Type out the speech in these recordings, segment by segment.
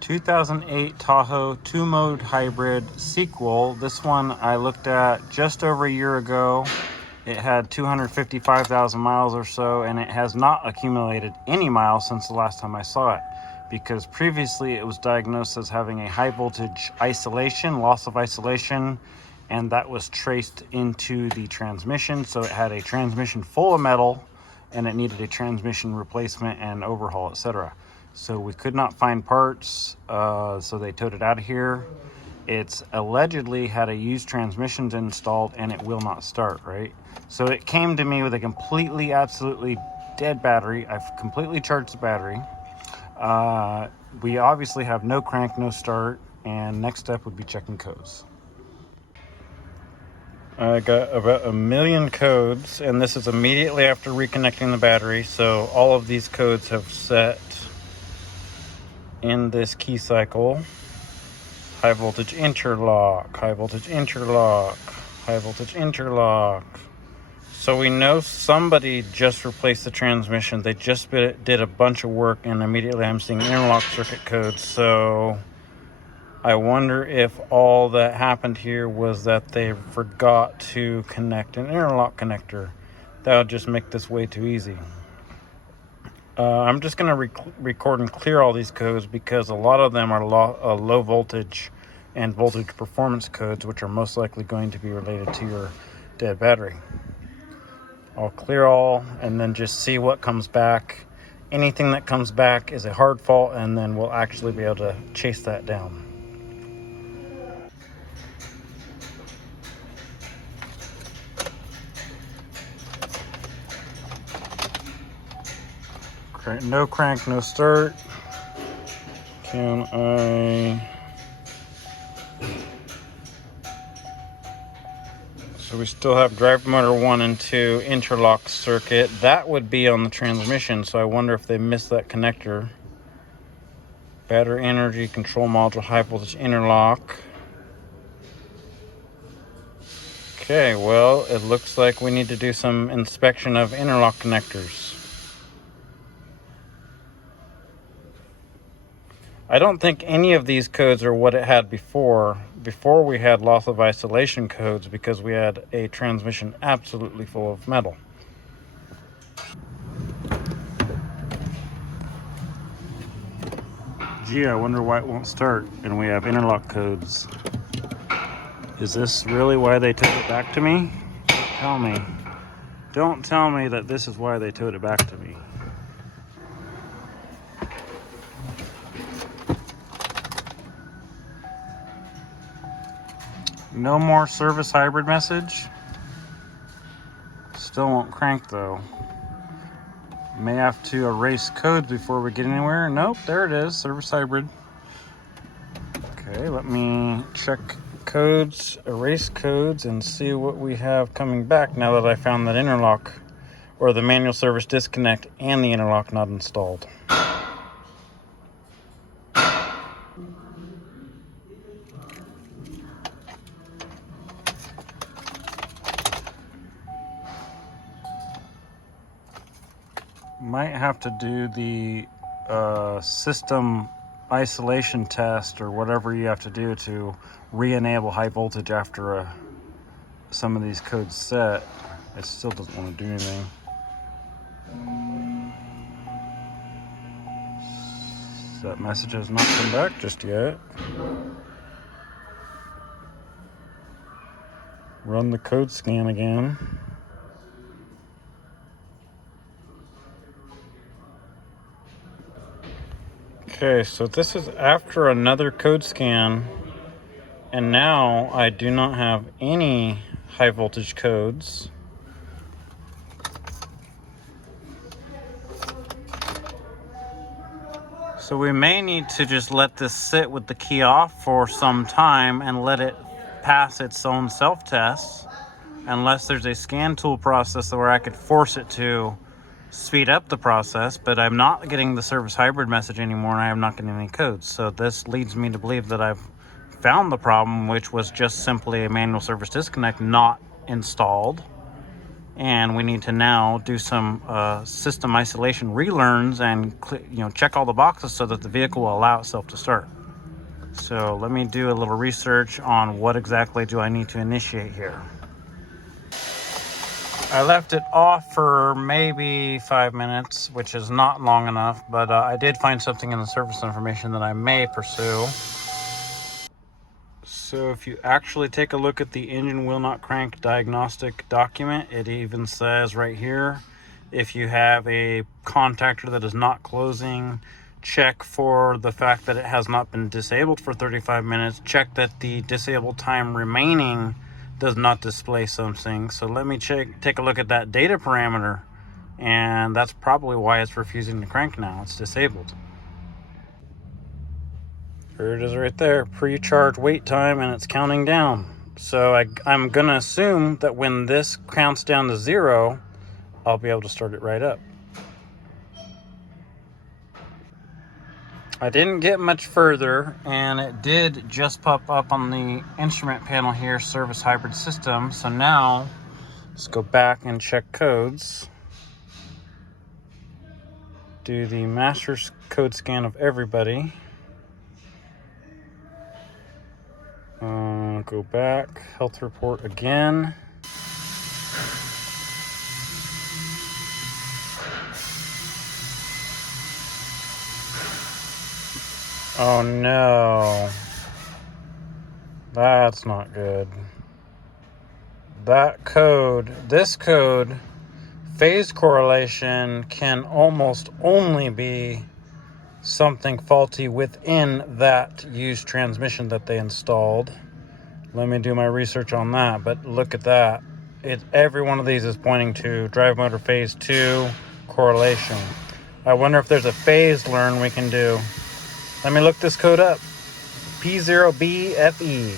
2008 Tahoe 2-mode hybrid sequel. This one I looked at just over a year ago. It had 255,000 miles or so, and it has not accumulated any miles since the last time I saw it, because previously it was diagnosed as having a high voltage isolation, loss of isolation, and that was traced into the transmission. So it had a transmission full of metal, and it needed a transmission replacement and overhaul, etc. So we could not find parts, so they towed it out of here. It's allegedly had a used transmission installed, and it will not start, right? So it came to me with a completely, absolutely dead battery. I've completely charged the battery. We obviously have no crank, no start, and next step would be checking codes. I got about 1 million codes, and this is immediately after reconnecting the battery, so all of these codes have set in this key cycle. High voltage interlock, high voltage interlock, high voltage interlock. So we know somebody just replaced the transmission. They just did a bunch of work, and immediately I'm seeing interlock circuit codes. So I wonder if all that happened here was that they forgot to connect an interlock connector. That would just make this way too easy. I'm just going to record and clear all these codes, because a lot of them are low voltage and voltage performance codes, which are most likely going to be related to your dead battery. I'll clear all and then just see what comes back. Anything that comes back is a hard fault, and then we'll actually be able to chase that down. No crank, no start. Can I... So we still have drive motor 1 and 2 interlock circuit. That would be on the transmission, so I wonder if they missed that connector. Battery energy control module, high voltage interlock. Okay, well, it looks like we need to do some inspection of interlock connectors. I don't think any of these codes are what it had before. Before we had loss of isolation codes, because we had a transmission absolutely full of metal. Gee, I wonder why it won't start, and we have interlock codes. Is this really why they towed it back to me? Don't tell me. Don't tell me that this is why they towed it back to me. No more service hybrid message. Still won't crank though. May have to erase codes before we get anywhere. Nope, there it is, service hybrid. Okay, let me check codes, erase codes, and see what we have coming back now that I found that interlock, or the manual service disconnect and the interlock not installed. Might have to do the system isolation test, or whatever you have to do to re-enable high voltage after some of these codes set. It still doesn't want to do anything. That message has not come back just yet. Run the code scan again. Okay, so this is after another code scan, and now I do not have any high voltage codes. So we may need to just let this sit with the key off for some time and let it pass its own self-test, unless there's a scan tool process where I could force it to speed up the process. But I'm not getting the service hybrid message anymore, and I am not getting any codes. So this leads me to believe that I've found the problem, which was just simply a manual service disconnect not installed, and we need to now do some system isolation relearns and check all the boxes so that the vehicle will allow itself to start. So let me do a little research on what exactly do I need to initiate here. I left it off for maybe 5 minutes, which is not long enough, but I did find something in the service information that I may pursue. So if you actually take a look at the engine will not crank diagnostic document, it even says right here, if you have a contactor that is not closing, check for the fact that it has not been disabled for 35 minutes, check that the disabled time remaining does not display something. So let me take a look at that data parameter, and that's probably why it's refusing to crank now. It's disabled. There it is right there, pre-charge wait time, and it's counting down. So I'm gonna assume that when this counts down to 0, I'll be able to start it right up. I didn't get much further, and it did just pop up on the instrument panel here, service hybrid system. So now let's go back and check codes. Do the master code scan of everybody. Go back, health report again. Oh no, that's not good. That code, this code, phase correlation can almost only be something faulty within that used transmission that they installed. Let me do my research on that, but look at that. Every one of these is pointing to drive motor phase 2 correlation. I wonder if there's a phase learn we can do. Let me look this code up. P0BFE.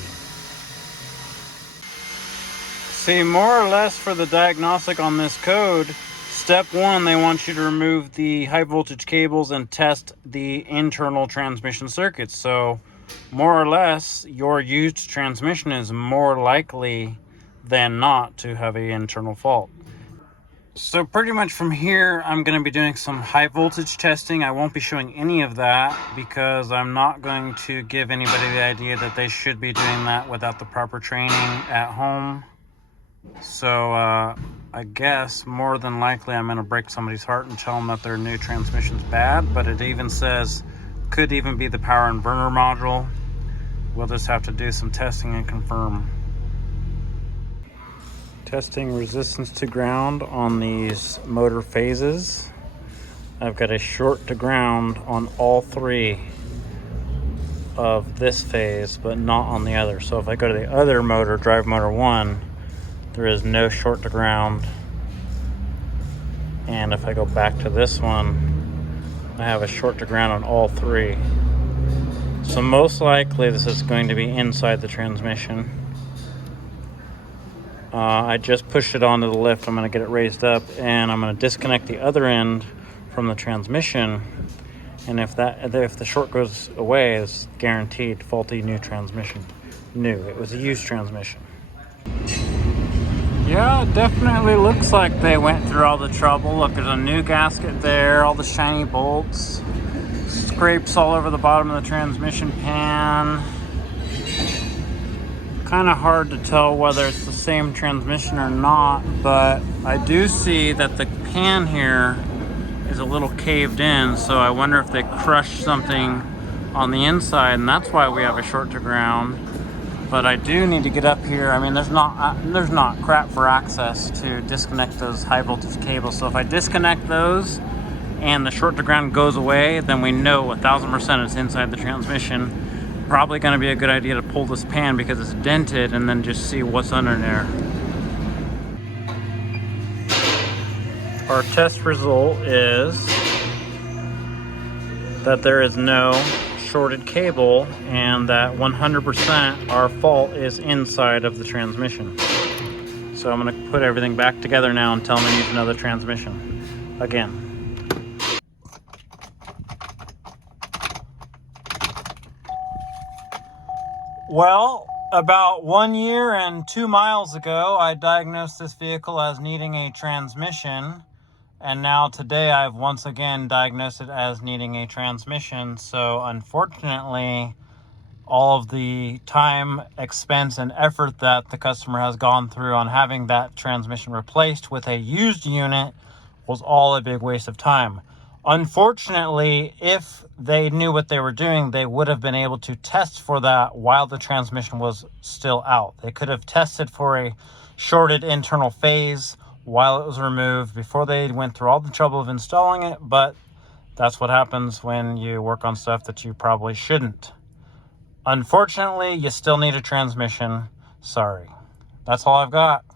See, more or less for the diagnostic on this code, step 1, they want you to remove the high voltage cables and test the internal transmission circuits. So more or less, your used transmission is more likely than not to have an internal fault. So pretty much from here, I'm going to be doing some high voltage testing. I won't be showing any of that because I'm not going to give anybody the idea that they should be doing that without the proper training at home. So I guess more than likely I'm going to break somebody's heart and tell them that their new transmission's bad, but it even says could even be the power inverter module. We'll just have to do some testing and confirm. Testing resistance to ground on these motor phases. I've got a short to ground on all 3 of this phase, but not on the other. So if I go to the other motor, drive motor 1, there is no short to ground. And if I go back to this one, I have a short to ground on all 3. So most likely this is going to be inside the transmission. I just pushed it onto the lift. I'm going to get it raised up, and I'm going to disconnect the other end from the transmission. And if the short goes away, it's guaranteed faulty new transmission. It was a used transmission. Yeah, it definitely looks like they went through all the trouble. Look, there's a new gasket there, all the shiny bolts, scrapes all over the bottom of the transmission pan. Kind of hard to tell whether it's the same transmission or not, but I do see that the pan here is a little caved in, so I wonder if they crushed something on the inside, and that's why we have a short to ground. But I do need to get up here. I mean, there's not crap for access to disconnect those high voltage cables. So if I disconnect those and the short to ground goes away, then we know 1000% it's inside the transmission. Probably going to be a good idea to pull this pan because it's dented and then just see what's under there. Our test result is that there is no shorted cable and that 100% our fault is inside of the transmission. So I'm going to put everything back together now and tell them to use another transmission again. Well, About 1 year and 2 miles ago, I diagnosed this vehicle as needing a transmission. And now today I've once again diagnosed it as needing a transmission. So unfortunately, all of the time, expense, and effort that the customer has gone through on having that transmission replaced with a used unit was all a big waste of time. Unfortunately, if they knew what they were doing, they would have been able to test for that while the transmission was still out. They could have tested for a shorted internal phase while it was removed before they went through all the trouble of installing it, but that's what happens when you work on stuff that you probably shouldn't. Unfortunately, you still need a transmission. Sorry. That's all I've got.